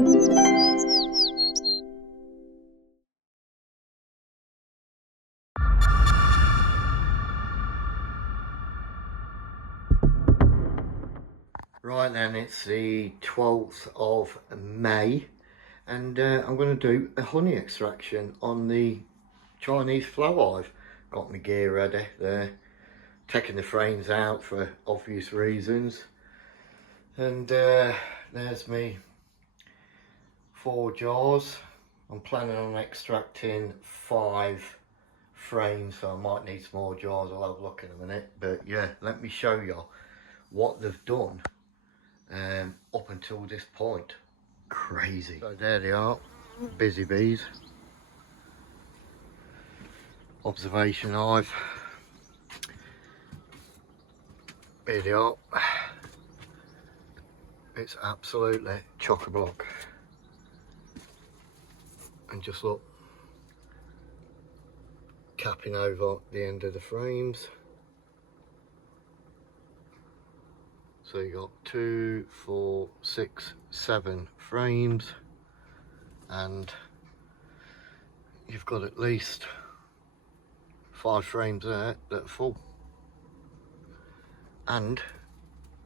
Right then, it's the 12th of May and I'm going to do a honey extraction on the Chinese flow hive. Got my gear ready there, taking the frames out for obvious reasons, and there's me 4 jars. I'm planning on extracting 5 frames, so I might need some more jars. I'll have a look in a minute, but yeah, let me show you what they've done up until this point. Crazy. So there they are, busy bees. Observation hive. Here they are. It's absolutely chock-a-block. And just look, capping over the end of the frames. So you got 2, 4, 6, 7 frames, and you've got at least 5 frames there that are full. And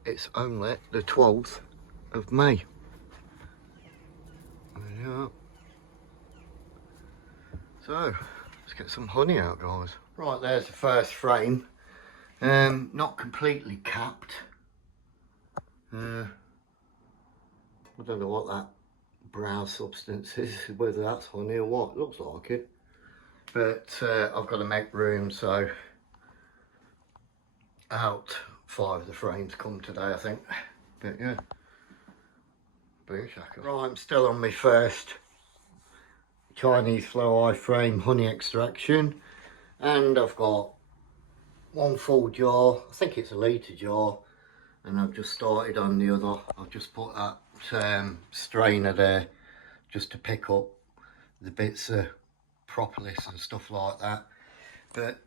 it's only the 12th of May. There you are. So let's get some honey out, guys. Right, there's the first frame. Not completely capped. I don't know what that brown substance is, whether that's honey or what. It looks like it, but I've got to make room, so out 5 of the frames come today, I think. But yeah, boom shaka. Right, I'm still on my first Chinese flow hive frame honey extraction, and I've got 1 full jar. I think it's a litre jar. And I've just started on the other. I've just put that strainer there just to pick up the bits of propolis and stuff like that. But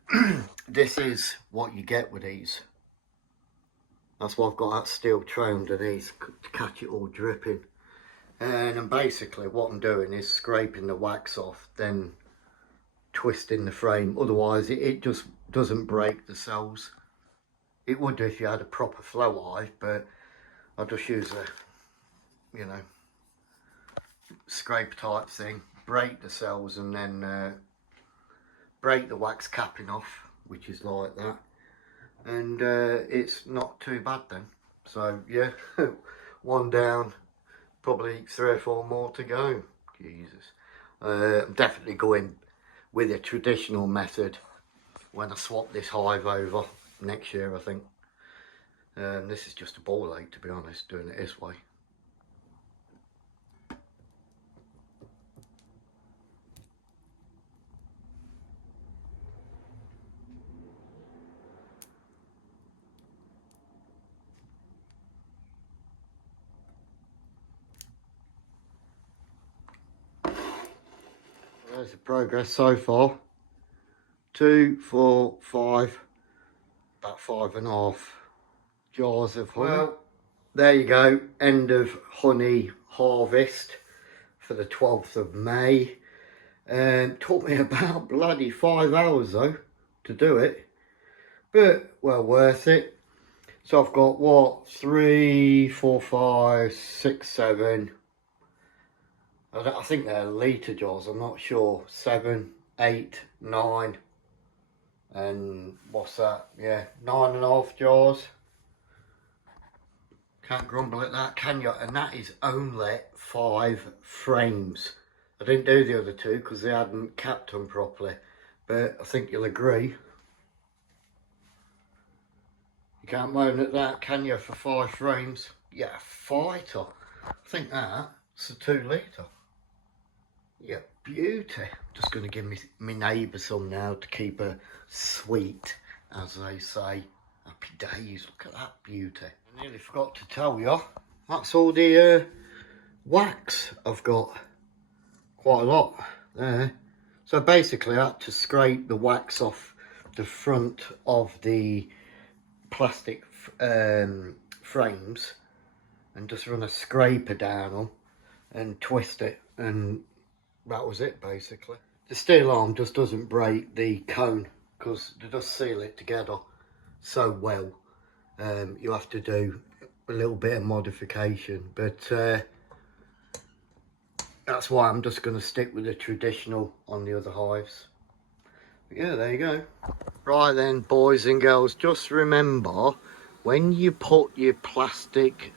this is what you get with these. That's why I've got that steel tray underneath to catch it all dripping. And basically what I'm doing is scraping the wax off, then twisting the frame. Otherwise it just doesn't break the cells. It would do if you had a proper flow hive, but I'll just use a, you know, scrape type thing, break the cells, and then break the wax capping off, which is like that, and it's not too bad then. So yeah, 1 down, probably 3 or 4 more to go. Jesus. I'm definitely going with a traditional method when I swap this hive over next year, I think. This is just a ball ache, to be honest, doing it this way. There's the progress so far. 2, 4, 5, about 5.5 jars of honey. Well, there you go, end of honey harvest for the 12th of May. Took me about bloody 5 hours though to do it, but well worth it. So I've got what, 3, 4, 5, 6, 7. I think they're litre jars, I'm not sure. 7, 8, 9, and what's that? Yeah, 9.5 jars. Can't grumble at that, can you? And that is only 5 frames. I didn't do the other 2 because they hadn't capped them properly, but I think you'll agree. You can't moan at that, can you, for 5 frames? Yeah, fighter. I think that's a 2 litre. Yeah, beauty. Just going to give me neighbour some now to keep her sweet, as they say. Happy days, look at that beauty. I nearly forgot to tell you, that's all the wax I've got. Quite a lot there. So basically I had to scrape the wax off the front of the plastic frames and just run a scraper down them and twist it, and that was it basically. The steel arm just doesn't break the cone because they just seal it together so well. You have to do a little bit of modification, but that's why I'm just going to stick with the traditional on the other hives. But yeah, there you go. Right then, boys and girls, just remember when you put your plastic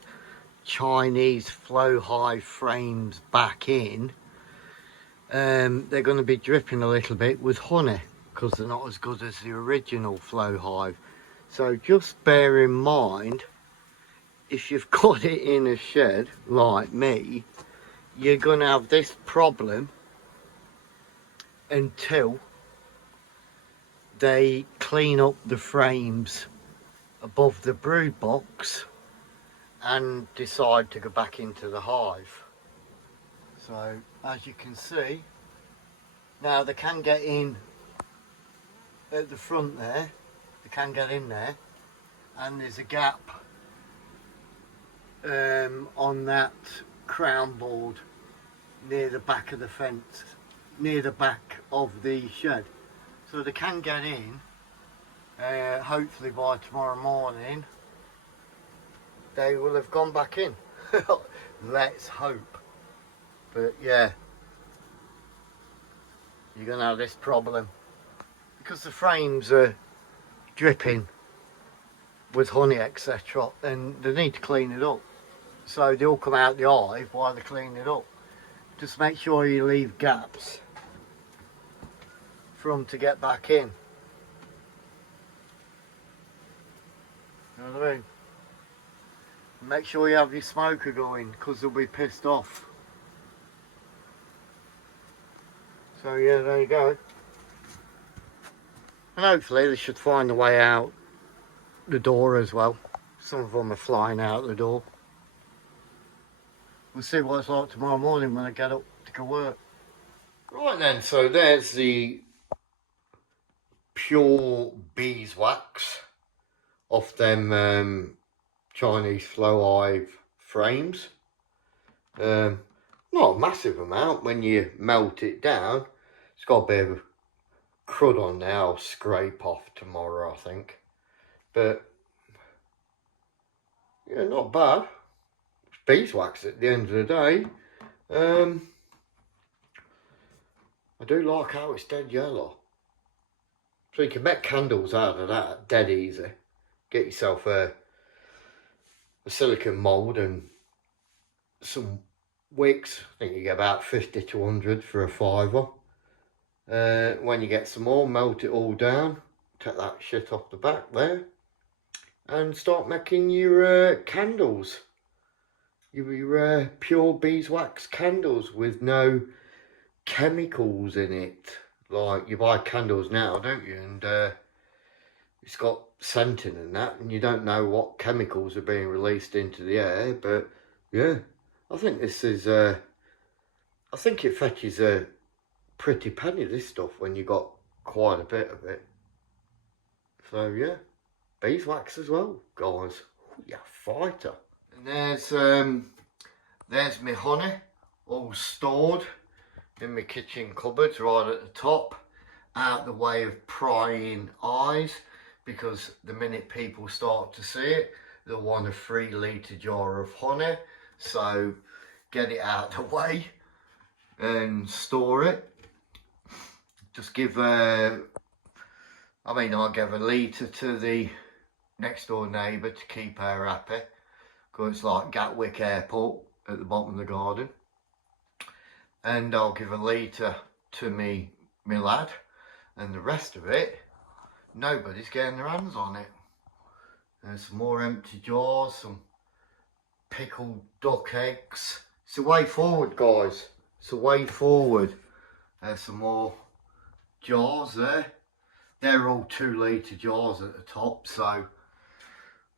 Chinese flow hive frames back in, they're going to be dripping a little bit with honey because they're not as good as the original flow hive. So just bear in mind, if you've got it in a shed like me, you're going to have this problem until they clean up the frames above the brood box and decide to go back into the hive. So as you can see, now they can get in at the front there, they can get in there, and there's a gap on that crown board near the back of the fence, near the back of the shed, so they can get in. Hopefully by tomorrow morning they will have gone back in. Let's hope. But yeah, you're gonna have this problem because the frames are dripping with honey, etc., and they need to clean it up. So they'll come out the hive while they clean it up. Just make sure you leave gaps for them to get back in. You know what I mean? And make sure you have your smoker going because they'll be pissed off. So yeah, there you go. And hopefully they should find a way out the door as well. Some of them are flying out the door. We'll see what it's like tomorrow morning when I get up to go work. Right then, so there's the pure beeswax off them Chinese flow hive frames. Not a massive amount when you melt it down. It's got a bit of crud on there. I'll scrape off tomorrow, I think. But yeah, not bad. It's beeswax at the end of the day. I do like how it's dead yellow. So you can make candles out of that dead easy. Get yourself a silicone mould and some wicks. I think you get about 50 to 100 for a fiver. When you get some more, melt it all down. Take that shit off the back there. And start making your candles. Your pure beeswax candles with no chemicals in it. Like you buy candles now, don't you? And it's got scenting and that, and you don't know what chemicals are being released into the air. But yeah, I think this is I think it fetches a pretty penny, this stuff, when you got quite a bit of it. So yeah, beeswax as well, guys. Ooh, yeah, fighter. And there's my honey all stored in my kitchen cupboards right at the top, out the way of prying eyes, because the minute people start to see it, they'll want a 3 litre jar of honey. So get it out the way and store it. Just give I'll give a litre to the next door neighbour to keep her happy, because it's like Gatwick Airport at the bottom of the garden. And I'll give a litre to me lad, and the rest of it, nobody's getting their hands on it. There's some more empty jars, some pickled duck eggs. It's the way forward, guys. It's the way forward. There's some more jars there. They're all 2 litre jars at the top, so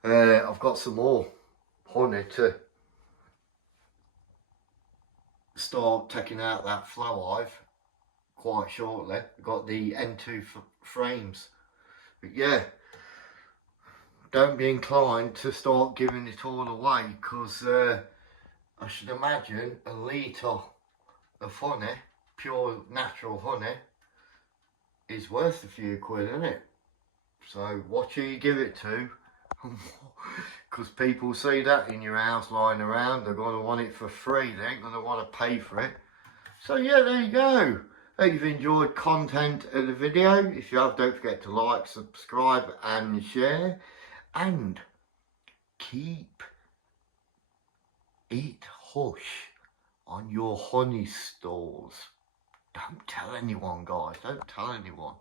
I've got some more honey to start taking out that flow hive quite shortly. I've got the N2 frames. But yeah, don't be inclined to start giving it all away, because I should imagine a litre of honey, pure natural honey, is worth a few quid, isn't it? So watch who you give it to, because people see that in your house lying around, they're going to want it for free, they ain't going to want to pay for it. So yeah, there you go. Hope you've enjoyed content of the video. If you have, don't forget to like, subscribe and share, and keep it hush on your honey stores. Don't tell anyone, guys, don't tell anyone.